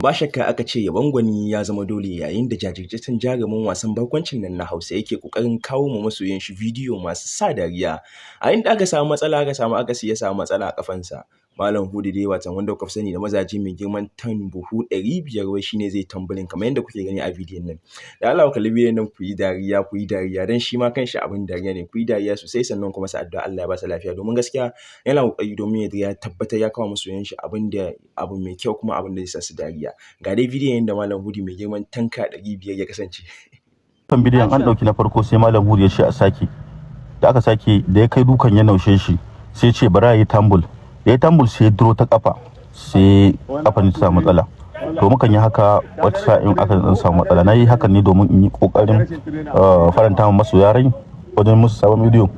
Ba shakka aka ce yabon gwani ya zama dole yayin da jajirtaccen jarumin wasan barkwancin nan na Hausa yake ƙoƙarin kawo ma masoyan shi bidiyo masu sa dariya. A inda aka samu matsala aka samu akasi ya samu matsala a ƙafansa. Malam Hudu dai watan wanda kuka sani da mazaje mai girman tan buhu 500 wai shine zai tambulin kamar yadda kuke gani a bidiyon nan. Da Allah ku kalli bidiyon nan ku yi dariya dan shi ma kanshi abin dariya ne, ku yi dariya sosai sannan kuma sa addu'a Allah ya ba sa lafiya domin gaskiya yana ƙoƙari domin ya tabbatar ya kawo masoyan shi abu mai kyau kuma abin da zai sa su dariya. Ga dai bidiyon da Malam Hudu mai girman tanka 500 ya kasance. Kan bidiyon an ɗauki na farko sai Malam Hudu ya ce a sake. Da aka sake da ya kai dukan ya naushe shi sai ce bari ya yi tambul. Da ya tambul sai ya duro ta kafa sai kafan ta samu matsala. To mukan yi haka wata sa'in aka dan samu matsala. Na yi hakan ne domin in yi kokarin faranta ma masoya rai wajen musu sabon bidiyo.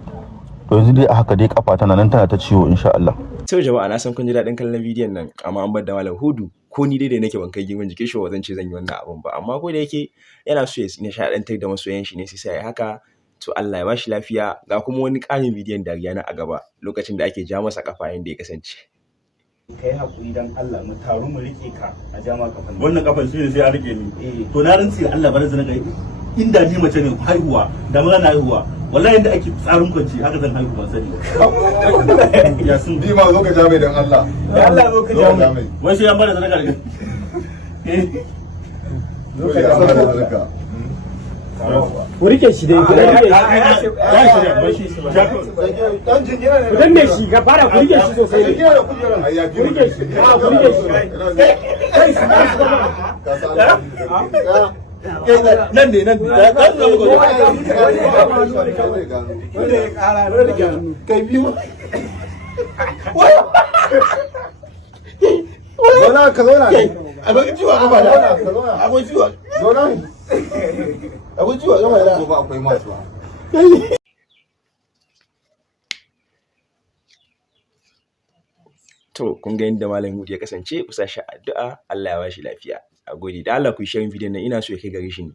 To yanzu dai a haka dai kafa tana nan tana ta ciwo insha Allah. Sau jama'a na san kun ji daɗin kallon bidiyon nan amma an bar da Malam Hudu ko ni dai da nake ban kai girman jikin shi ba zan ce zan yi wannan abun ba amma ko da yake yana so ya nishaɗantar da masoyan shi ne sai ya haka to Allah ya bashi lafiya. Ga kuma wani ƙarin bidiyon dariya na a gaba lokacin da ake ja masa kafa yanda ya kasance. Kai hakuri dan Allah mu taru mu rike ka a jama kafan wannan kafan shi ne sai a rike ni to na rantsi Allah bar zan ga inda ni mace ne haihuwa da maza na haihuwa wallahi inda ake tsarin kwanci haka zan haihu ban sani ya sun bi ma zo ka jame dan Allah ya Allah zo ka jame wai sai an bada sadaka daga zo ka jame sadaka ku rike shi dai ku rike shi dan jinjina ne dan me shi ka fara ku rike shi sosai ne ku rike shi ku rike shi nan ne nan da kan zo mu wanda ya kara da rike kai biyu wala ka zo na abin ciwo ka ba da akwai ciwo zo na akwai ciwo ga mai da ba akwai masu To kun ga yadda Malam Hudu ya kasance ku sa shi addu'a Allah ya bashi lafiya. A gode da Allah ku yi sharing bidiyon nan ina so ya kai gare shi ne.